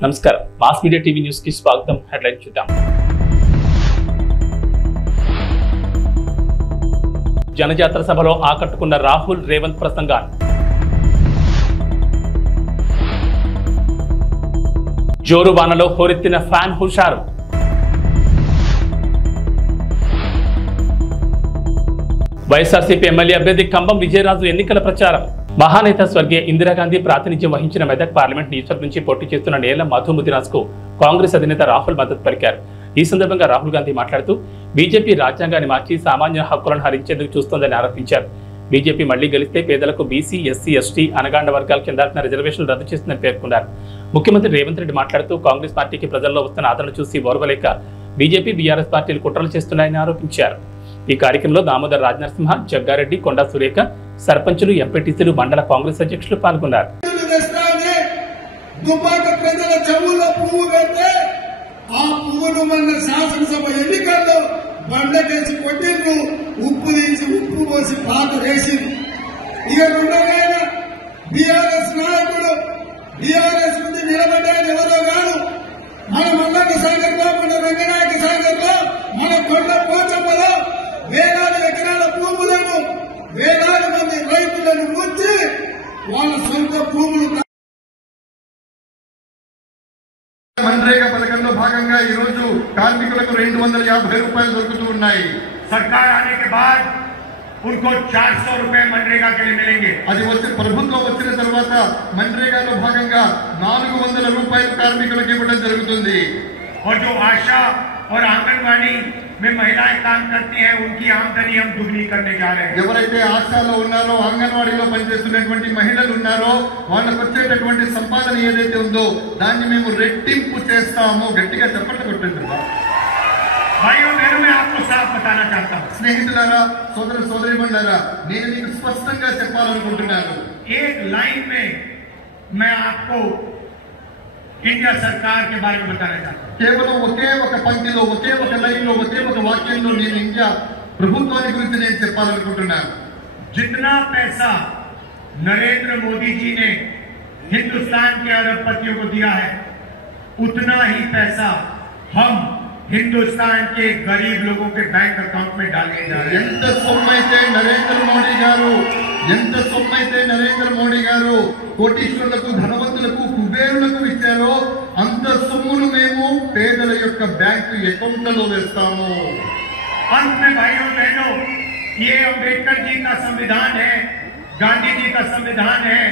నమస్కారం mass media TV news కి స్వాగతం. హెడ్లైన్ చూద్దాం. జనజాతర సభలో ఆకట్టుకున్న రాహుల్ రేవంత్ ప్రసంగాలు. జోరు వానలో హోరెత్తిన ఫ్యాన్ హుషారు. వైఎస్ఆర్సీపీ ఎమ్మెల్యే అభ్యర్థి కంబం విజయరాజు ఎన్నికల ప్రచారం. మహానేత స్వర్గీయ ఇందిరాగాంధీ ప్రాతినిధ్యం వహించిన మెదక్ పార్లమెంట్ నియోజకవర్గం నుంచి పోటీ చేస్తున్న నేల మధు ముదిరాజ్ కు కాంగ్రెస్ అధినేత రాహుల్ మద్దతు పలికారు. ఈ సందర్భంగా రాహుల్ గాంధీ మాట్లాడుతూ బీజేపీ రాజ్యాంగాన్ని మార్చి సామాన్య హక్కులను హరించేందుకు చూస్తోందని ఆరోపించారు. బీజేపీ మళ్లీ గెలిస్తే పేదలకు బీసీ, ఎస్సీ, ఎస్టీ, అనగాండ వర్గాల కింద రిజర్వేషన్లు రద్దు చేస్తుందని పేర్కొన్నారు. ముఖ్యమంత్రి రేవంత్ రెడ్డి మాట్లాడుతూ కాంగ్రెస్ పార్టీకి ప్రజల్లో వస్తున్న ఆదరణ చూసి ఓర్వలేక బీజేపీ, బీఆర్ఎస్ పార్టీలు కుట్రలు చేస్తున్నాయని ఆరోపించారు. ఈ కార్యక్రమంలో దామోదర్ రాజనరసింహ, జగ్గారెడ్డి, కొండా సురేఖ, సర్పంచులు, ఎంపీటీసీలు, మండల కాంగ్రెస్ అధ్యక్షులు పాల్గొన్నారు. శాసనసభ ఎన్నికల్లో బండకేసి కొట్టిండ్రు, ఉప్పు తీసి ఉప్పు పోసి పాత వేసి ఇక ఉండగానే బీఆర్ఎస్ నాయకుడు బీఆర్ఎస్ నుండి నిలబడ్డాడు ఎవరో కాదు, మన మల్లన్న సాగర్లో, మన రంగనాయక సాగర్లో, మన కొండ పోచమ్మలో వేలాది ఎకరాల భూములను వేలాది మంది రైతులను ముంచి వాళ్ళ సొంత భూములు मनरेगा పథకంలో భాగంగా ఈ రోజు కార్మికులకు 250 రూపాయలు దొరుకుతూ ఉన్నాయి. सरकार आने के बाद उनको 400 रुपए मनरेगा के लिए मिलेंगे. అది వచ్చి ప్రభుత్వం వచ్చిన తర్వాత मनरेगाలో భాగంగా 400 రూపాయలు కార్మికులకు ఇవ్వడం జరుగుతుంది. और जो आशा और आंगनवाड़ी में महिलाएं काम करती हैं उनकी आमदनी हम दुगनी करने जा रहे हैं. ఎవరైతే ఆశాలో ఉన్నారో, అంగన్వాడీలో పనిచేస్తున్నటువంటి మహిళలు ఉన్నారో వాళ్ళకు వచ్చేటటువంటి సంపాదన ఏదైతే ఉందో దాన్ని మేము రెట్టింపు చేస్తాము. గట్టిగా చప్పట్లు కొట్టండి. भाइयों बहनों मैं आपको साफ बताना चाहता हूँ. స్నేహితులారా, సోదర సోదరీమణులారా, నేను మీకు స్పష్టంగా చెప్పాలనుకుంటున్నాను. एक लाइन में मैं आपको इंडिया सरकार के बारे में बताना चाहता हूँ. కేవలం ఒకే ఒక పంక్తిలో, ఒకే ఒక లైన్లో, ఒకే ఒక వాక్యంలో నేను ఇండియా ప్రభుత్వాన్ని గురించి నేను చెప్పాలనుకుంటున్నాను. जितना पैसा नरेंद्र मोदी जी ने हिंदुस्तान के अरबपतियों को दिया है उतना ही पैसा हम हिंदुस्तान के गरीब लोगों के बैंक अकाउंट में डालने जा रहे हैं. ఎంత సొమ్మైతే నరేంద్ర మోడీ గారు కోటీశ్వరులకు, ధనవంతులకు, కుబేరులకు ఇచ్చారో అంత సొమ్మును మేము పేదల యొక్క బ్యాంకు అకౌంట్లలో వేస్తాము. अंत में भाइयों बहनों, ये अम्बेडकर जी का संविधान है, गांधी जी का संविधान है,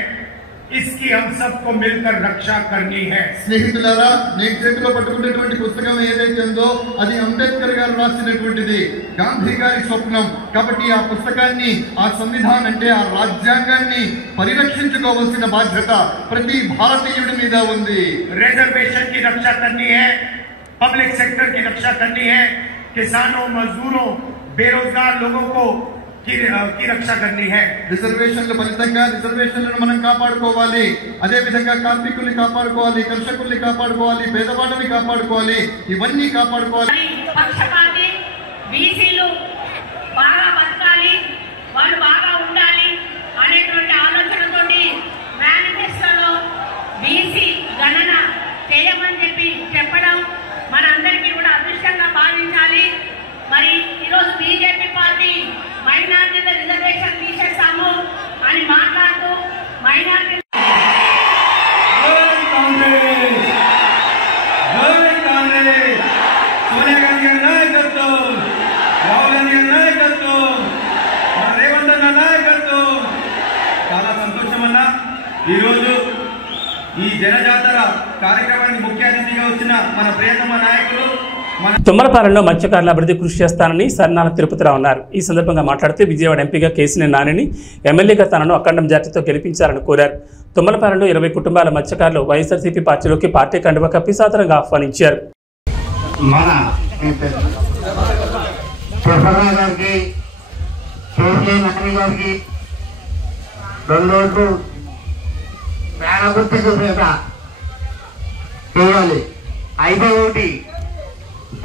इसकी हम सबको मिलकर रक्षा करनी है. స్నేహితులారా, నేను చేతిలో పట్టుకున్నటువంటి పుస్తకం ఏదైతే ఉందో అది అంబేద్కర్ గారు రాసినటువంటిది, గాంధీ గారి స్వప్నం. కాబట్టి ఆ పుస్తకాన్ని, ఆ సంవిధానం అంటే ఆ రాజ్యాంగాన్ని పరిరక్షించుకోవాల్సిన బాధ్యత ప్రతి భారతీయుడి మీద ఉంది. रिजर्वेशन की रक्षा करनी है, पब्लिक सेक्टर की रक्षा करनी है, किसानों, मजदूरों, बेरोजगार लोगों को की रक्षा करनी है. రిజర్వేషన్ల ఫలితంగా రిజర్వేషన్లను మనం కాపాడుకోవాలి. అదే విధంగా కార్మికుల్ని కాపాడుకోవాలి, కర్షకుల్ని కాపాడుకోవాలి, పేదవాళ్ళని కాపాడుకోవాలి. ఇవన్నీ కాపాడుకోవాలి. పక్షపాతి బీసీలు బాగా బతకాలి, వాళ్ళు బాగా ఉండాలి అనేటువంటి ఆలోచనతోటి మేనిఫెస్టోలో బీసీ గణన చేయమని చెప్పడం మనందరికీ కూడా అదృష్టంగా భావించాలి. మరి ఈరోజు బీజేపీ పార్టీ మైనార్టీల రిజర్వేషన్ తీసేస్తాము అని మాట్లాడుతూ మైనార్టీ సోనియా గాంధీ గారి నాయకత్వం, రాహుల్ గాంధీ గారి నాయకత్వం, మన రేవంత్ అన్న నాయకత్వం. చాలా సంతోషం అన్న. ఈరోజు ఈ జనజాతర కార్యక్రమానికి ముఖ్య అతిథిగా వచ్చిన మన ప్రియతమ నాయకులు తుమ్మలపాలెంలో మత్స్యకారుల అభివృద్ధి కృషి చేస్తానని సన్నాల తిరుపతిరావు అన్నారు. ఈ సందర్భంగా మాట్లాడుతూ విజయవాడ ఎంపీగా కేసీఆర్ నానిని, ఎమ్మెల్యేగా తనను అఖండం జాతితో గెలిపించాలని కోరారు. తుమ్మలపాలెంలో 20 కుటుంబాల మత్స్యకారులు వైఎస్ఆర్సీపీ పార్టీలోకి పార్టీ కండువా కప్పి సాదరంగా ఆహ్వానించారు.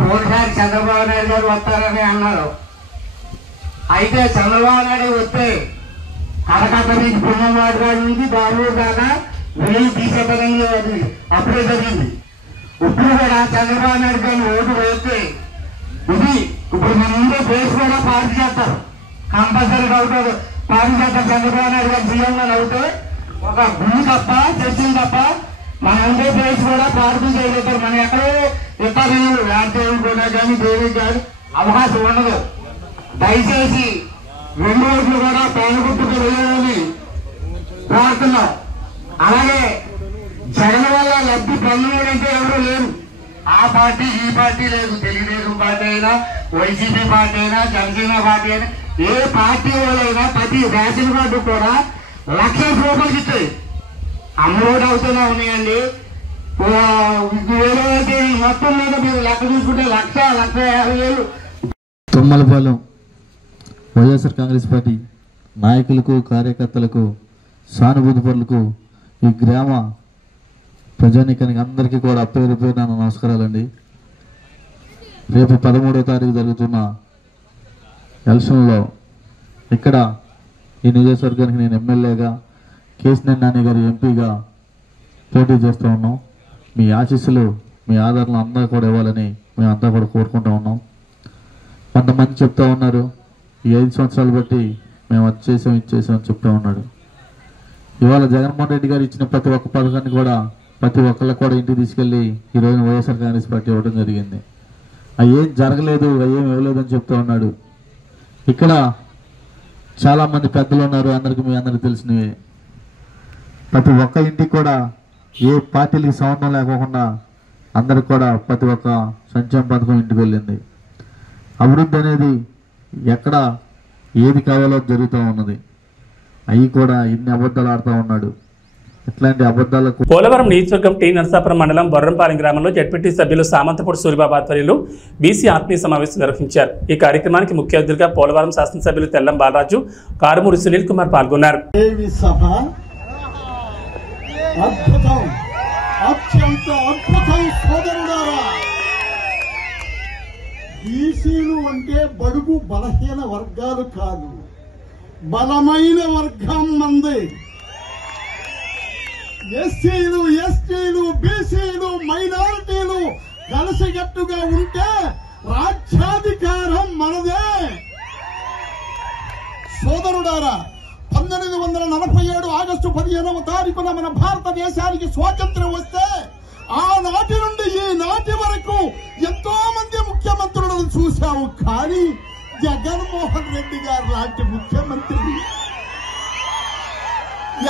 పోయినసారి చంద్రబాబు నాయుడు గారు వస్తారని అన్నారు. అయితే చంద్రబాబు నాయుడు వస్తే కలకత్తా నుంచి పుణ్యవాడి గారి నుంచి బెంగళూరు దాకా వెయ్యి తీసేపడంలో అది అప్పుడే జరిగింది. ఇప్పుడు కూడా చంద్రబాబు నాయుడు గారిని ఓటు వేస్తే ఇది ఇప్పుడు మన ముందే బేస్ కూడా పార్టీ చేస్తారు, కంపల్సరీగా అవుతారు, పార్టీ చేస్తారు. చంద్రబాబు నాయుడు గారు సీఎంగా అవుతే ఒక గుడి తప్ప చర్చలు తప్ప మన ఉండే బేస్ కూడా పార్టీ చేయగలుగుతారు. మనం ఎక్కడో ఇతరులు వ్యాఖ్యలు కూడా కానీ దేనికి కానీ అవకాశం ఉండదు. దయచేసి 2 రోజులు కూడా పేదగుట్టుకు వెళ్ళాలని కోరుతున్నాం. అలాగే జగన్ వల్ల లబ్ధి పొందడంటే ఎవరు లేరు. ఆ పార్టీ ఈ పార్టీ లేదు, తెలుగుదేశం పార్టీ అయినా వైసీపీ పార్టీ అయినా జనసేన పార్టీ అయినా ఏ పార్టీ వాళ్ళైనా ప్రతి రేషన్ కార్డు కూడా 1,00,000 రూపాయలకి ఇస్తాయి. అమ్మఒడి అవుతూనే ఉన్నాయండి. ఏదైతే మొత్తం మీద మీరు లెక్క చూసుకుంటే 1,50,000 తుమ్మలపాలెం వైఎస్ఆర్ కాంగ్రెస్ పార్టీ నాయకులకు, కార్యకర్తలకు, సానుభూతి పరులకు, ఈ గ్రామ ప్రజానీకానికి అందరికీ కూడా పేరు పేరున నమస్కారాలండి. రేపు 13వ తారీఖు జరుగుతున్న ఎలక్షన్లో ఇక్కడ ఈ నియోజకవర్గానికి నేను ఎమ్మెల్యేగా, కేశినేని నాని గారు ఎంపీగా పోటీ చేస్తూ ఉన్నాం. మీ ఆశీస్సులు, మీ ఆదరణ అందరూ కూడా ఇవ్వాలని మేమంతా కూడా కోరుకుంటూ ఉన్నాం. కొంతమంది చెప్తా ఉన్నారు, ఈ 5 సంవత్సరాలు బట్టి మేము అది చేసాం, ఇది చేసాం అని చెప్తా ఉన్నాడు. ఇవాళ జగన్మోహన్ రెడ్డి గారు ఇచ్చిన ప్రతి ఒక్క పథకాన్ని కూడా ప్రతి ఒక్కళ్ళకి కూడా ఇంటికి తీసుకెళ్ళి ఈరోజు వైఎస్ఆర్ కాంగ్రెస్ పార్టీ ఇవ్వడం జరిగింది. అవి ఏం జరగలేదు, అవి ఏం ఇవ్వలేదు అని చెప్తా ఉన్నాడు. ఇక్కడ చాలామంది పెద్దలు ఉన్నారు, అందరికీ మీ అందరికీ తెలిసినవి. ప్రతి ఒక్క ఇంటికి కూడా ఏ పార్టీలకి సంబంధం లేకోకుండా అందరికి కూడా ప్రతి ఒక్క సంక్షేమ పథకం ఇంటికి వెళ్ళింది. అభివృద్ధి అనేది ఎక్కడ ఏది కావాలో జరుగుతూ ఉన్నది. అవి కూడా ఇన్ని అబద్ధాలు ఆడుతూ ఉన్నాడు. ఇట్లాంటి అబద్ధాలకు పోలవరం నియోజకవర్గం టీ నరసాపురం మండలం బొర్రంపాలెం గ్రామంలో జడ్పీటీ సభ్యులు సామంతపూడి సూరిబాబు ఆధ్వర్యంలో బీసీ ఆత్మీయ సమావేశం నిర్వహించారు. ఈ కార్యక్రమానికి ముఖ్య అతిథిగా పోలవరం శాసనసభ్యులు తెల్లం బాలరాజు, కారుమూరి సునీల్ కుమార్ పాల్గొన్నారు. బీసీలు అంటే బడుగు బలహీన వర్గాలు కాదు, బలమైన వర్గం మంది. ఎస్సీలు, ఎస్టీలు, బీసీలు, మైనారిటీలు కలిసికట్టుగా ఉంటే రాజ్యాధికారం మనదే. సోదరుడారా, 1947 ఆగస్టు 15వ తారీఖున మన భారతదేశానికి స్వాతంత్ర్యం వస్తే ఆనాటి నుండి ఈనాటి వరకు ఎంతో మంది ముఖ్యమంత్రులను చూశాము. కానీ జగన్మోహన్ రెడ్డి గారు లాంటి ముఖ్యమంత్రి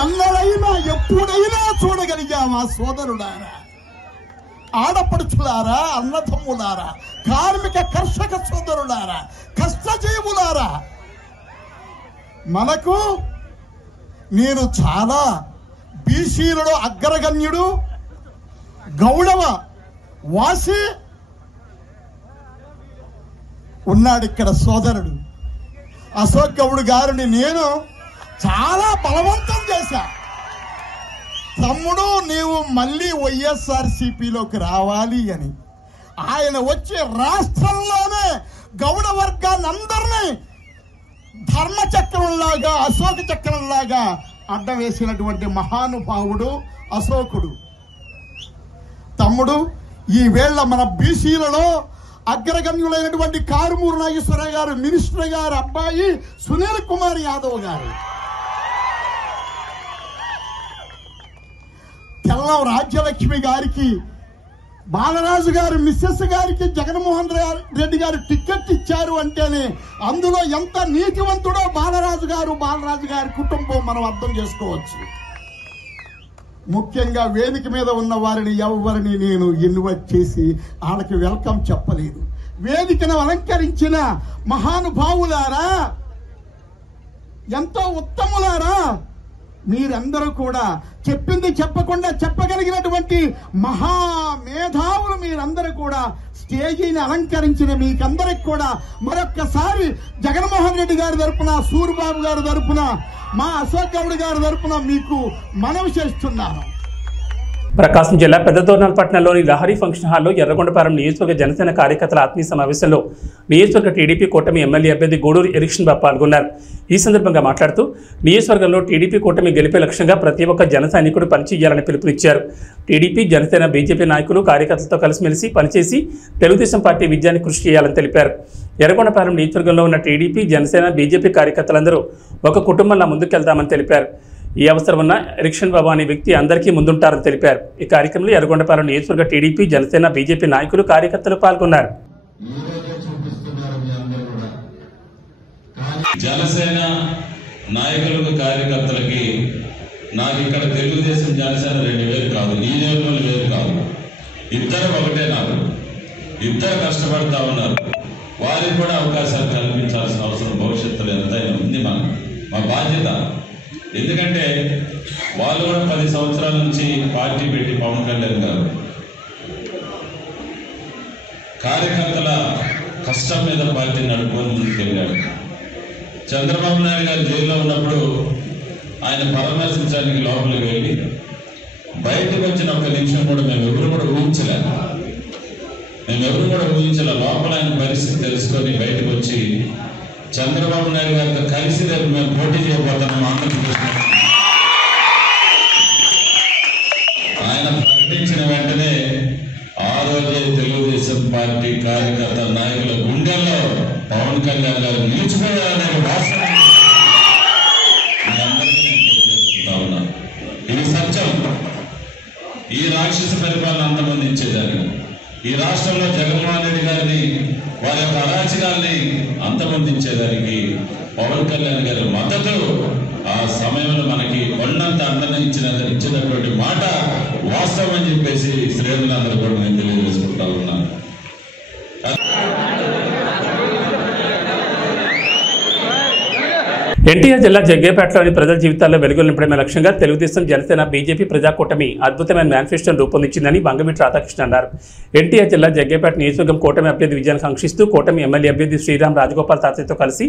ఎన్నడైనా ఎప్పుడైనా చూడగలిగామా? సోదరులారా, ఆడపడుచులారా, అన్నదమ్ములారా, కార్మిక కర్షక సోదరులారా, కష్టజీవులారా, మనకు నేను చాలా బీసీలలో అగ్రగణ్యుడు, గౌడవ వాసి ఉన్నాడు ఇక్కడ సోదరుడు అశోక్ గౌడ్ గారిని నేను చాలా బలవంతం చేశా. తమ్ముడు, నీవు మళ్ళీ వైఎస్ఆర్సీపీలోకి రావాలి అని. ఆయన వచ్చి రాష్ట్రంలోనే గౌడ వర్గాన్ని అందరినీ ధర్మచక్రంలాగా, అశోక చక్రంలాగా అడ్డం వేసినటువంటి మహానుభావుడు అశోకుడు. తమ్ముడు, ఈ వేళ మన బీసీలలో అగ్రగణ్యులైనటువంటి కారుమూరి నాగేశ్వరరావు గారు, మినిస్టర్ గారు అబ్బాయి సునీల్ కుమార్ యాదవ్ గారు, తెల్లం రాజ్యలక్ష్మి గారికి, బాలరాజు గారు మిస్సెస్ గారికి జగన్మోహన్ రెడ్డి గారు టికెట్ ఇచ్చారు అంటేనే అందులో ఎంత నీతివంతుడో బాలరాజు గారి కుటుంబం మనం అర్థం చేసుకోవచ్చు. ముఖ్యంగా వేదిక మీద ఉన్న వారిని ఎవరిని నేను ఇన్వైట్ చేసి వాళ్ళకి వెల్కమ్ చెప్పలేదు. వేదికను అలంకరించిన మహానుభావులారా, ఎంతో ఉత్తములారా, మీరందరూ కూడా చెప్పింది చెప్పకుండా చెప్పగలిగినటువంటి మహామేధావులు మీరందరూ కూడా స్టేజీని అలంకరించిన మీకందరికి కూడా మరొక్కసారి జగన్మోహన్ రెడ్డి గారి తరపున, సూరిబాబు గారి తరపున, మా అశోక్ గౌడ్ గారి తరపున మీకు మనవి చేస్తున్నాను. ప్రకాశం జిల్లా పెద్దదోర్నాలపట్నంలోని లహరి ఫంక్షన్ హాల్లో ఎర్రగొండపాలెం నియోజకవర్గ జనసేన కార్యకర్తల ఆత్మీయ సమావేశంలో నియోజకవర్గ టీడీపీ కూటమి ఎమ్మెల్యే అభ్యర్థి గూడూరు ఎరిక్షన్ బాబు పాల్గొన్నారు. ఈ సందర్భంగా మాట్లాడుతూ నియోజకవర్గంలో టీడీపీ కూటమి గెలిపే లక్ష్యంగా ప్రతి ఒక్క జన సైనికుడు పనిచేయాలని పిలుపునిచ్చారు. టీడీపీ, జనసేన, బీజేపీ నాయకులు కార్యకర్తలతో కలిసిమెలిసి పనిచేసి తెలుగుదేశం పార్టీ విజయాన్ని కృషి చేయాలని తెలిపారు. ఎర్రగొండపాలెం నియోజకవర్గంలో ఉన్న టీడీపీ, జనసేన, బీజేపీ కార్యకర్తలందరూ ఒక కుటుంబంలా ముందుకెళ్తామని తెలిపారు. ఈ అవసరం ఉన్న ఎరిక్షన్ బాబు అనే వ్యక్తి అందరికీ ముందుంటారని తెలిపారు. ఈ కార్యక్రమంలో ఎర్రగొండపాలెం నియోజకవర్గ టీడీపీ, జనసేన, బీజేపీ నాయకులు కార్యకర్తలు పాల్గొన్నారు. జనసేన నాయకులకు కార్యకర్తలకి నాకు ఇక్కడ తెలుగుదేశం జనసేన 2 వేలు కాదు, ఈ నియోజకవర్గంలో వేరు కాదు, ఇద్దరు ఒకటే. నాకు ఇద్దరు కష్టపడతా ఉన్నారు. వారికి కూడా అవకాశాలు కల్పించాల్సిన అవసరం భవిష్యత్తులో ఎంతైనా ఉంది. మా బాధ్యత. ఎందుకంటే వాళ్ళు కూడా 10 సంవత్సరాల నుంచి పార్టీ పెట్టి పవన్ కళ్యాణ్ గారు కార్యకర్తల కష్టం మీద పార్టీ నడుపుకొని ముందుకెళ్ళాడు. చంద్రబాబు నాయుడు గారు జైల్లో ఉన్నప్పుడు ఆయన పరామర్శించడానికి లోపలికి వెళ్ళి బయటకు వచ్చిన ఒక్క నిమిషం కూడా మేమెవరు కూడా ఊహించలే. లోపల ఆయన పరిస్థితి తెలుసుకొని బయటకు వచ్చి చంద్రబాబు నాయుడు గారితో కలిసి రేపు మేము పోటీ చేయబోతున్నాం ఆంధ్రప్రదేశ్. ఆయన ప్రకటించిన వెంటనే ఆ రోజే తెలుగుదేశం పార్టీ కార్యకర్త నాయకుల గుండెల్లో పవన్ కళ్యాణ్ గారు నిలిచిపోయారనే వాస్తవం మీ అందరికీ నేను తెలియజేసుకుంటా ఉన్నాను. ఇది సత్యం. ఈ రాక్షస పరిపాలన అంతమందించేదాన్ని, ఈ రాష్ట్రంలో జగన్మోహన్ రెడ్డి గారిని వారి యొక్క అరాచకాల్ని అంతమొందించేదానికి పవన్ కళ్యాణ్ గారి మద్దతు ఆ సమయంలో మనకి కొండంత అండని ఇచ్చినటువంటి మాట వాస్తవం అని చెప్పేసి శ్రేణులందరూ కూడా నేను తెలియజేసుకుంటా ఉన్నాను. ఎన్టీఆర్ జిల్లా జగ్గేపేటలోని ప్రజల జీవితాల్లో వెలుగులు నింపడమే లక్ష్యంగా తెలుగుదేశం, జనసేన, బీజేపీ ప్రజాకూటమి అద్భుతమైన మేనిఫెస్టోను రూపొందించిందని వంగవీటి రాధాకృష్ణ అన్నారు. ఎన్టీఆర్ జిల్లా జగ్గేపేట నియోజకవర్గం కూటమి అభ్యర్థి విజయాన్ని కాంక్షిస్తూ కూటమి ఎమ్మెల్యే అభ్యర్థి శ్రీరామ్ రాజగోపాల్ తాతయ్యతో కలిసి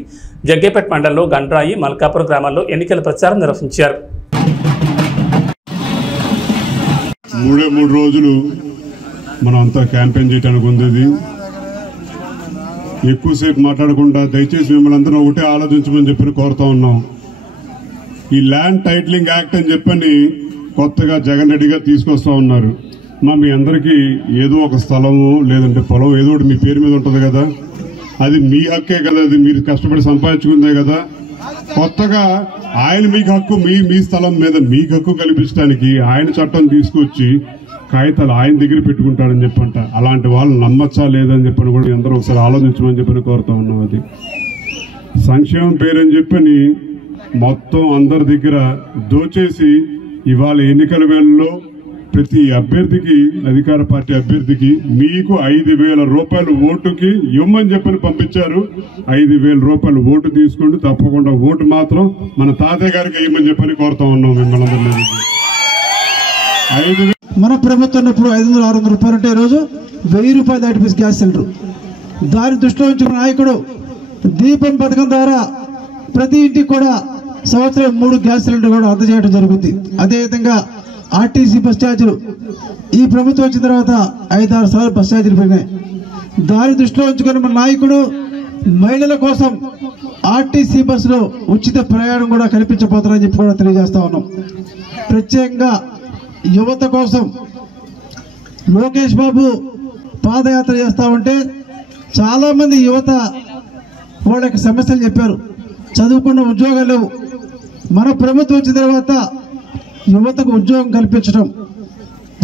జగ్గేపేట మండలంలో గండ్రాయి, మల్కాపురం గ్రామాల్లో ఎన్నికల ప్రచారం నిర్వహించారు. 3 రోజులు మనం అంతా క్యాంపెయిన్ చేయడానికి ఉంది. ఎక్కువసేపు మాట్లాడకుండా దయచేసి మిమ్మల్ని అందరూ ఒకటే ఆలోచించమని చెప్పి కోరుతా ఉన్నాం. ఈ ల్యాండ్ టైటిలింగ్ యాక్ట్ అని చెప్పని కొత్తగా జగన్ రెడ్డి గారు తీసుకొస్తా ఉన్నారు. మీ అందరికీ ఏదో ఒక స్థలము లేదంటే పొలం ఏదో ఒకటి మీ పేరు మీద ఉంటుంది కదా, అది మీ హక్కే కదా, అది మీరు కష్టపడి సంపాదించుకుందే కదా. కొత్తగా ఆయన మీకు హక్కు మీ స్థలం మీద మీకు హక్కు కల్పించడానికి ఆయన చట్టం తీసుకొచ్చి కాగితాలు ఆయన దగ్గర పెట్టుకుంటాడని చెప్పంట. అలాంటి వాళ్ళు నమ్మచ్చా లేదని చెప్పని కూడా అందరూ ఒకసారి ఆలోచించమని చెప్పని కోరుతా ఉన్నాం. అది సంక్షేమం పేరని చెప్పని మొత్తం అందరి దగ్గర దోచేసి ఇవాళ ఎన్నికల వేళల్లో ప్రతి అభ్యర్థికి, అధికార పార్టీ అభ్యర్థికి మీకు 5,000 రూపాయలు ఓటుకి ఇవ్వమని చెప్పని పంపించారు. 5,000 రూపాయలు ఓటు తీసుకోండి, తప్పకుండా ఓటు మాత్రం మన తాతయ్య గారికి ఇవ్వమని చెప్పని కోరుతా ఉన్నాం మిమ్మల్ని అందరినీ. మన ప్రభుత్వం ఉన్నప్పుడు 500-600 రూపాయలు ఉంటే ఈరోజు 1000 రూపాయలు దాటిపోయి గ్యాస్ సిలిండర్. దాని దృష్టిలో ఉంచిన నాయకుడు దీపం పథకం ద్వారా ప్రతి ఇంటికి కూడా సంవత్సరం 3 గ్యాస్ సిలిండర్ కూడా అందజేయడం జరుగుతుంది. అదేవిధంగా ఆర్టీసీ బస్ ఛార్జీలు ఈ ప్రభుత్వం వచ్చిన తర్వాత 5-6 సార్లు బస్ ఛార్జీలు పెరిగాయి. దాని దృష్టిలో ఉంచుకొని మన నాయకుడు మహిళల కోసం ఆర్టీసీ బస్సులో ఉచిత ప్రయాణం కూడా కల్పించబోతున్నారని చెప్పి కూడా తెలియజేస్తా ఉన్నాం. ప్రత్యేకంగా యువత కోసం లోకేష్ బాబు పాదయాత్ర చేస్తా ఉంటే చాలా మంది యువత వాళ్ళ యొక్క సమస్యలు చెప్పారు. చదువుకున్న ఉద్యోగాలు లేవు. మన ప్రభుత్వం వచ్చిన తర్వాత యువతకు ఉద్యోగం కల్పించడం,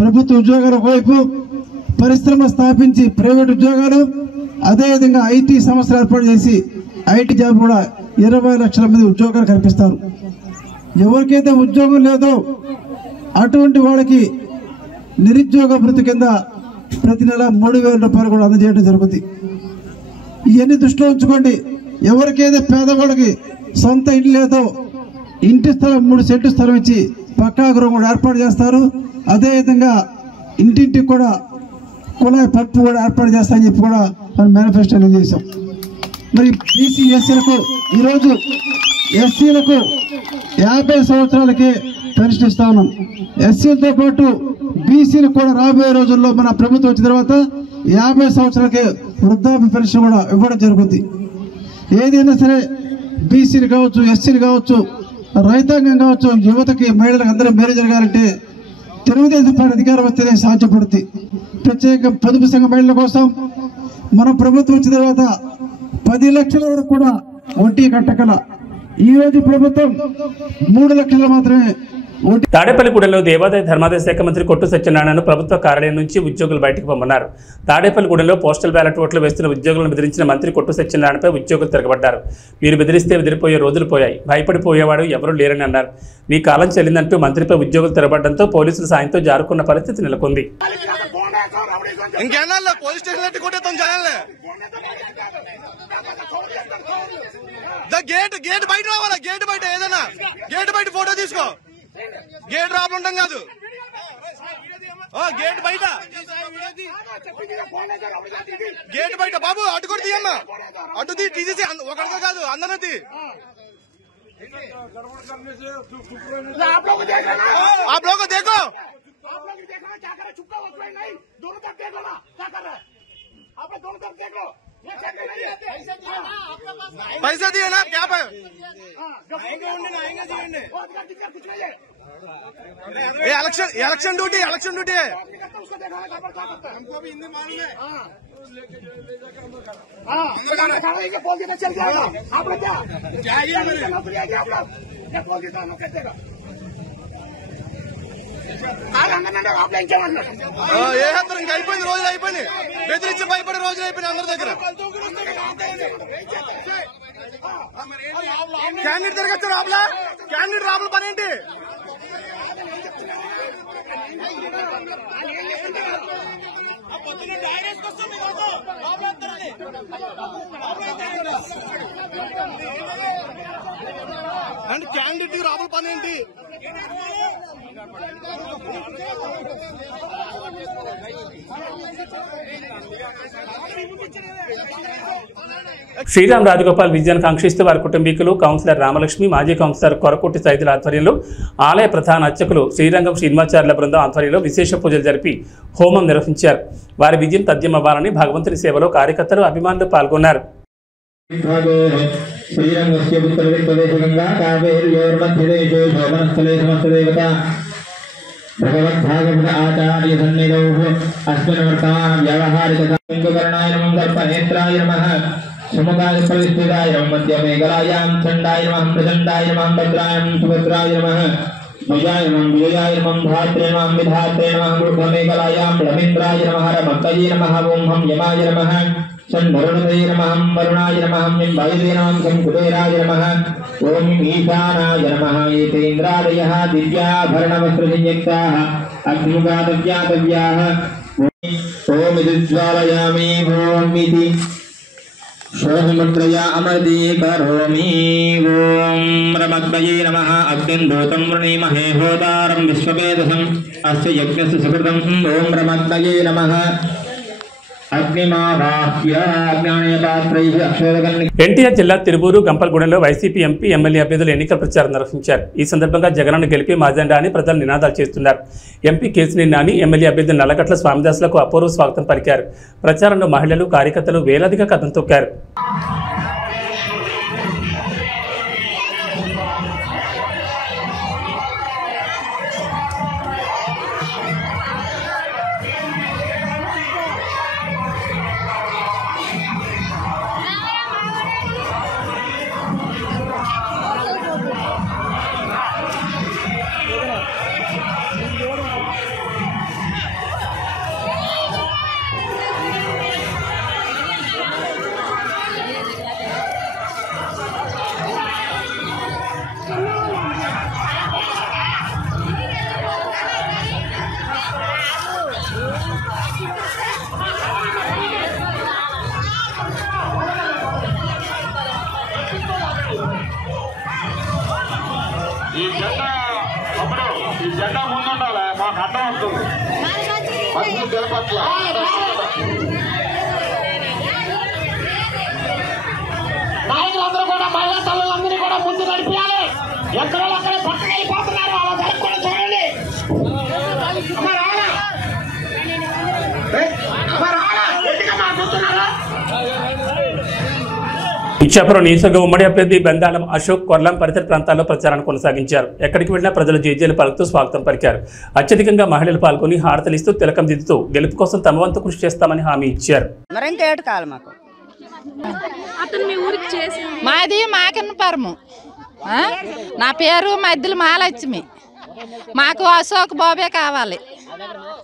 ప్రభుత్వ ఉద్యోగాలు ఒకవైపు, పరిశ్రమ స్థాపించి ప్రైవేట్ ఉద్యోగాలు, అదేవిధంగా ఐటీ సంస్థలు ఏర్పాటు చేసి ఐటీ జాబ్ కూడా 20 లక్షల మంది ఉద్యోగాలు కల్పిస్తారు. ఎవరికైతే ఉద్యోగం లేదో అటువంటి వాళ్ళకి నిరుద్యోగ భృతి కింద ప్రతి నెల 3,000 రూపాయలు కూడా అందజేయడం జరుగుతుంది. ఇవన్నీ దృష్టిలో ఉంచుకోండి. ఎవరికైతే పేదవాళ్ళకి సొంత ఇల్లు లేదో ఇంటి స్థలం 3 సెంట్లు స్థలం ఇచ్చి పక్కా గృహం కూడా ఏర్పాటు చేస్తారు. అదేవిధంగా ఇంటింటికి కూడా కుళాయి పట్టు కూడా ఏర్పాటు చేస్తారని చెప్పి కూడా మనం మేనిఫెస్టోలో చేశాం. మరి బీసీ ఎస్సీలకు ఈరోజు ఎస్సీలకు 50 సంవత్సరాలకి పెన్షన్ ఇస్తా ఉన్నాం. ఎస్సీలతో పాటు బీసీలు కూడా రాబోయే రోజుల్లో మన ప్రభుత్వం వచ్చిన తర్వాత 50 సంవత్సరాలకి వృద్ధాప్య పెన్షన్ కూడా ఇవ్వడం జరుగుతుంది. ఏదైనా సరే బీసీలు కావచ్చు, ఎస్సీలు కావచ్చు, రైతాంగం కావచ్చు, యువతకి, మహిళలకు అందరూ మేలు జరగాలంటే తెలుగుదేశం పార్టీ అధికారం వస్తేనే సాధ్యపడుతుంది. ప్రత్యేక పొదుపు సంఘ మహిళల కోసం మన ప్రభుత్వం వచ్చిన తర్వాత 10 లక్షల వరకు కూడా వడ్డీ కట్టగల. ఈ రోజు ప్రభుత్వం 3 లక్షలు మాత్రమే. తాడేపల్లిగూడెంలో దేవాదాయ ధర్మాదాయ శాఖ మంత్రి కొట్టు సత్యనారాయణను ప్రభుత్వ కార్యాలయం నుంచి ఉద్యోగులు బయటకు పొమ్మన్నారు. తాడేపల్లిగూడెంలో పోస్టల్ బ్యాలెట్ ఓట్లు వేస్తున్న ఉద్యోగులను బెదిరించిన మంత్రి కొట్టు సత్యనారాయణపై ఉద్యోగులు తిరగబడ్డారు. మీరు బెదిరిస్తే బెదిరిపోయే రోజులు పోయాయి, భయపడిపోయేవాడు ఎవరూ లేరని అన్నారు. నీ కాలం చెల్లిందంటూ మంత్రిపై ఉద్యోగులు తిరగబడడంతో పోలీసుల సాయంతో జారుకున్న పరిస్థితి నెలకొంది. గేట్ బయట రావాలా, గేట్ బయట ఏదైనా గేట్ బయట ఫోటో తీసుకో. గేట్ రాబడి ఉంటాం కాదు, గేట్ బయట, గేట్ బయట బాబు అటు కూడా తీయమ్మా, అటు తీసేసి ఒకరితో కాదు అందరూ తీ. आप लोग को देखो, पैसा दिए ना क्या पे इलेक्शन ड्यूटी है, हमको भी हिंदी मालूम है. चल जाएगा आप लोग क्या ఏ హత్రం ఇంకా అయిపోయింది, రోజులు అయిపోయినాయి, బెదిరించి భయపడే రోజులు అయిపోయినాయి అందరి దగ్గర. క్యాండిడేట్ తిరగచ్చారు ఆపలా, క్యాండిడేట్ రాబుల పని ఏంటి? అండ్ క్యాండిడేట్ రాబుల పని ఏంటి? శ్రీరామ్ రాజగోపాల్ విజయాన్ని కాంక్షిస్తూ వారి కుటుంబీకులు, కౌన్సిలర్ రామలక్ష్మి, మాజీ కౌన్సిలర్ కొరకొట్టి సైదుల ఆధ్వర్యంలో ఆలయ ప్రధాన అర్చకులు శ్రీరంగం శ్రీనివాచార్యుల బృందం ఆధ్వర్యంలో విశేష పూజలు జరిపి హోమం నిర్వహించారు. వారి విజయం తథ్యమవ్వాలని భగవంతుని సేవలో కార్యకర్తలు, అభిమానులు పాల్గొన్నారు. भगवद्भागवत आचार्य सन्निधौ अस्मिन् वर्तमान व्यावहारिक कर्णाय नमः, सर्पनेत्राय नमः, सुमुखाय परिस्थिताय नमः, मध्यमेकलायां चण्डाय नमः, प्रचण्डाय नमः, भद्राय नमः, सुभद्राय नमः, भुजाय नमः, विजयाय नमः, धात्रे नमः, विधात्रे नमः, मूर्धमेकलायां रवीन्द्राय नमः, रमतये नमः, ओं हम यमाय नमः, षण्भरुणये नमः, वरुणाय नमः, वायुवे नमः, शङ्कुबेराय नमः, ओं ईशानाय नमः. एतेन्द्रादयः दिव्याभरणवस्त्रसंयुक्ताः अग्निमुखादव्यातव्याः. ओं ज्वालयामि ओं इति शोभमुद्रया अमृते करोमि. ओं रमद्वये नमः. अग्निन्दूतं वृणीमहे होतारं विश्ववेदसम् अस्य यज्ञस्य सुकृतम्. ओं रमद्वये नमः. ఎన్టీఆర్ జిల్లా తిరువూరు, గంపలగూడెంలో వైసీపీ ఎంపీ, ఎమ్మెల్యే అభ్యర్థులు ఎన్నికల ప్రచారం నిర్వహించారు. ఈ సందర్భంగా జగనన్న గెలిపి మాజెండా అని ప్రజలు నినాదాలు చేస్తున్నారు. ఎంపీ కేసినేని నాని, ఎమ్మెల్యే అభ్యర్థి నల్లగట్ల స్వామిదాసులకు అపూర్వ స్వాగతం పలికారు. ప్రచారంలో మహిళలు, కార్యకర్తలు వేలాదిగా కథం తొక్కారు. నాయకులందరూ కూడా మహిళా తల్లులందరినీ కూడా ముందు నడిపించాలి. ఎక్కడో అక్కడే పక్కన వెళ్ళిపోతున్నారు, అలా జరుపుకొని చూడండి. ఇచ్చాపురం నియోజకవర్గ ఉమ్మడి అభ్యర్థి బెందాళం అశోక్ కొర్లం పరిసర ప్రాంతాల్లో ప్రచారాన్ని కొనసాగించారు. ఎక్కడికి వెళ్లినా ప్రజలు జేజేలు పలుకుతూ స్వాగతం పలికారు. అత్యధికంగా మహిళలు పాల్గొని హారతలిస్తూ తిలకం దిద్దుతూ గెలుపు కోసం తమ వంతు కృషి చేస్తామని హామీ ఇచ్చారు. మాది మాకన్నపురము. నా పేరు మధ్యలో మహాలక్ష్మి. మాకు అశోక్ బాబే కావాలి.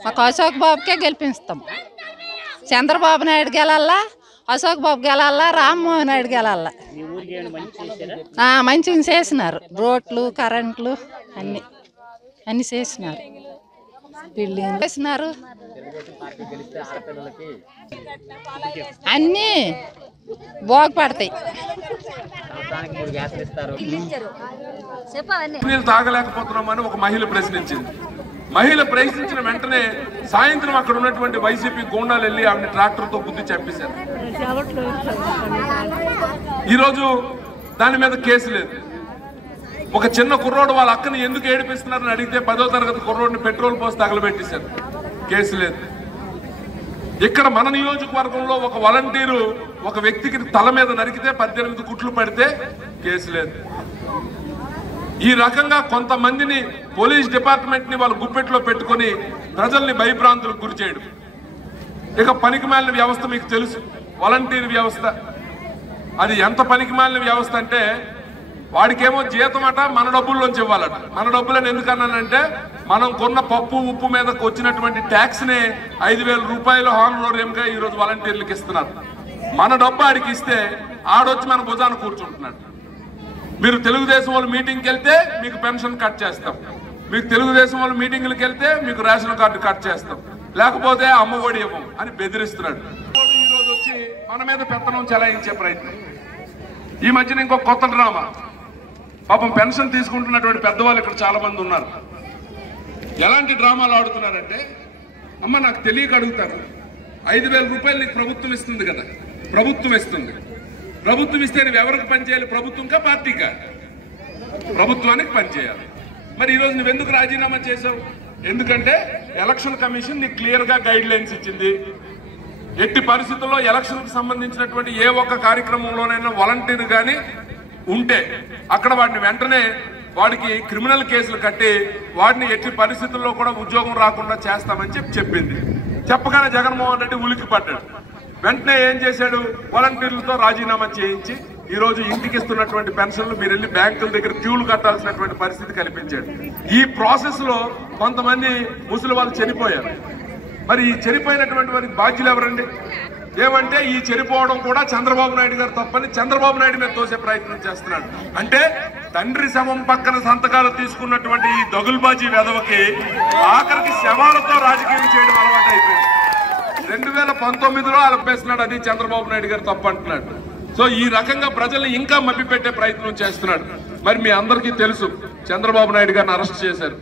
మాకు అశోక్ బాబుకే గెలిపిస్తాం. చంద్రబాబు నాయుడు గెలల్లా, అశోక్ బాబు గెలల్లా, రామ్మోహన్ నాయుడు గెలల్లా. మంచిగా చేసినారు. రోడ్లు, కరెంట్లు అన్ని చేసినారు. బిల్డింగ్ చేసినారు. అన్నీ బాగుపడతాయి. నీళ్ళు తాగలేకపోతున్నామని ఒక మహిళ ప్రశ్నించింది. మహిళ ప్రశ్నించిన వెంటనే సాయంత్రం అక్కడ ఉన్నటువంటి వైసీపీ గూండాలు వెళ్ళి ఆవిడ ట్రాక్టర్తో గుద్ది చంపేశారు. ఈరోజు దాని మీద కేసు లేదు. ఒక చిన్న కుర్రోడు వాళ్ళ అక్కని ఎందుకు ఏడిపిస్తున్నారని అడిగితే 10వ తరగతి కుర్రోడిని పెట్రోల్ పోసి తగలబెట్టేశారు. కేసు లేదు. ఇక్కడ మన నియోజకవర్గంలో ఒక వాలంటీరు ఒక వ్యక్తికి తల మీద నరికితే 18 కుట్లు పడితే కేసు లేదు. ఈ రకంగా కొంతమందిని పోలీస్ డిపార్ట్మెంట్ ని వాళ్ళ గుప్పెట్లో పెట్టుకుని ప్రజల్ని భయభ్రాంతులకు గురి చేయడం. ఇక పనికిమాలిన వ్యవస్థ మీకు తెలుసు, వాలంటీర్ వ్యవస్థ. అది ఎంత పనికిమాలిన వ్యవస్థ అంటే వాడికేమో జీతం అట మన డబ్బుల్లోంచి ఇవ్వాలట. మన డబ్బులని ఎందుకన్నానంటే మనం కొన్న పప్పు ఉప్పు మీదకి వచ్చినటువంటి ట్యాక్స్ ని 5,000 రూపాయలు హానరోరియంగా ఈరోజు వాలంటీర్లకు ఇస్తున్నారు. మన డబ్బు ఆడికి ఇస్తే ఆడొచ్చి మన భుజాన కూర్చుంటున్నాడు. మీరు తెలుగుదేశం వాళ్ళు మీటింగ్కి వెళ్తే మీకు పెన్షన్ కట్ చేస్తాం, మీకు తెలుగుదేశం వాళ్ళు మీటింగ్లకు వెళ్తే మీకు రేషన్ కార్డు కట్ చేస్తాం, లేకపోతే అమ్మఒడి ఇవ్వం అని బెదిరిస్తున్నాడు. ఈరోజు వచ్చి మన మీద పెత్తనం చెలాయించే ప్రయత్నం. ఈ మధ్యన ఇంకో కొత్త డ్రామా. పాపం పెన్షన్ తీసుకుంటున్నటువంటి పెద్దవాళ్ళు ఇక్కడ చాలా మంది ఉన్నారు. ఎలాంటి డ్రామాలు ఆడుతున్నారంటే, అమ్మ నాకు తెలియక అడుగుతారు, 5,000 రూపాయలు నీకు ప్రభుత్వం ఇస్తుంది కదా, ప్రభుత్వం ఇస్తుంది. ప్రభుత్వం ఇస్తే నువ్వు ఎవరికి పనిచేయాలి? ప్రభుత్వంకా పార్టీకా? ప్రభుత్వానికి పనిచేయాలి. మరి ఈరోజు నువ్వెందుకు రాజీనామా చేశావు? ఎందుకంటే ఎలక్షన్ కమిషన్ నీకు క్లియర్ గా గైడ్ లైన్స్ ఇచ్చింది. ఎట్టి పరిస్థితుల్లో ఎలక్షన్ కు సంబంధించినటువంటి ఏ ఒక్క కార్యక్రమంలోనైనా వాలంటీర్ గాని ఉంటే అక్కడ వాడిని వెంటనే వాడికి క్రిమినల్ కేసులు కట్టి వాడిని ఎట్టి పరిస్థితుల్లో కూడా ఉద్యోగం రాకుండా చేస్తామని చెప్పింది. చెప్పగానే జగన్మోహన్ రెడ్డి ఉలికి పడ్డాడు. వెంటనే ఏం చేశాడు? వాలంటీర్లతో రాజీనామా చేయించి ఈరోజు ఇంటికి ఇస్తున్నటువంటి పెన్షన్లు మీరు వెళ్ళి బ్యాంకుల దగ్గర క్యూలు కట్టాల్సినటువంటి పరిస్థితి కల్పించాడు. ఈ ప్రాసెస్ లో కొంతమంది ముసలి వాళ్ళు చనిపోయారు. మరి ఈ చనిపోయినటువంటి వారికి బాధ్యులు ఎవరండి? ఏమంటే ఈ చనిపోవడం కూడా చంద్రబాబు నాయుడు గారు తప్పని చంద్రబాబు నాయుడు మీద తోసే ప్రయత్నం చేస్తున్నాడు. అంటే తండ్రి శవం పక్కన సంతకాలు తీసుకున్నటువంటి ఈ దగుల్బాజీ వెధవకి ఆఖరికి శవాలతో రాజకీయం చేయడం అలవాటు అయిపోయింది. 2019లో అలపేస్తున్నాడు, అది చంద్రబాబు నాయుడు గారు తప్పు అంటున్నాడు. సో ఈ రకంగా ప్రజల్ని ఇంకా మభ్యపెట్టే ప్రయత్నం చేస్తున్నాడు. మరి మీ అందరికీ తెలుసు, చంద్రబాబు నాయుడు గారిని అరెస్ట్ చేశారు.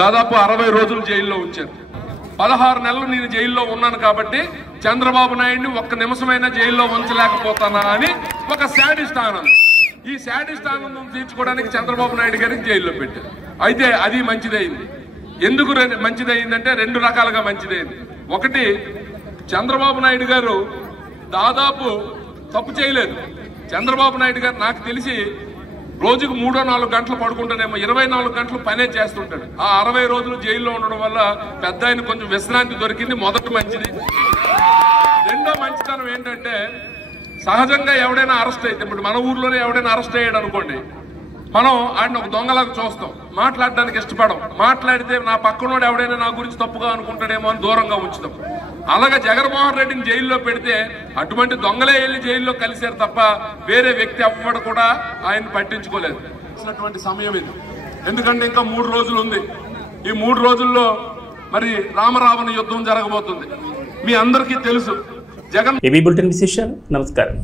దాదాపు 60 రోజులు జైల్లో ఉంచారు. 16 నెలలు నేను జైల్లో ఉన్నాను కాబట్టి చంద్రబాబు నాయుడిని ఒక్క నిమిషమైనా జైల్లో ఉంచలేకపోతానా అని ఒక శాడిస్ట్ ఆనందం. ఈ శాడిస్ట్ ఆనందం తీర్చుకోవడానికి చంద్రబాబు నాయుడు గారికి జైల్లో పెట్టారు. అయితే అది మంచిదైంది. ఎందుకు మంచిదైందంటే 2 రకాలుగా మంచిదైంది. ఒకటి, చంద్రబాబు నాయుడు గారు దాదాపు తప్పు చేయలేదు. చంద్రబాబు నాయుడు గారు నాకు తెలిసి రోజుకు 3-4 గంటలు పడుకుంటానేమో, 24 గంటలు పనే చేస్తుంటాడు. ఆ 60 రోజులు జైల్లో ఉండడం వల్ల పెద్ద ఆయన కొంచెం విశ్రాంతి దొరికింది. మొదటి మంచిది. రెండో మంచితనం ఏంటంటే, సహజంగా ఎవడైనా అరెస్ట్ అయితే, ఇప్పుడు మన ఊర్లోనే ఎవడైనా అరెస్ట్ అయ్యాడు అనుకోండి, మనం ఆయన ఒక దొంగలాగా చూస్తాం, మాట్లాడడానికి ఇష్టపడం. మాట్లాడితే నా పక్కనోడు ఎవడైనా నా గురించి తప్పుగా అనుకుంటాడేమో అని దూరంగా ఉంచుతాం. అలాగే జగన్మోహన్ రెడ్డిని జైల్లో పెడితే అటువంటి దొంగలే వెళ్ళి జైల్లో కలిశారు తప్ప వేరే వ్యక్తి అవ్వడం కూడా ఆయన పట్టించుకోలేదు. సమయం ఇది. ఎందుకంటే ఇంకా 3 రోజులు ఉంది. ఈ 3 రోజుల్లో మరి రామరావణ యుద్ధం జరగబోతుంది. మీ అందరికీ తెలుసు. జగన్ ఏబీ బులెటిన్ విశేషాలు. నమస్కారం.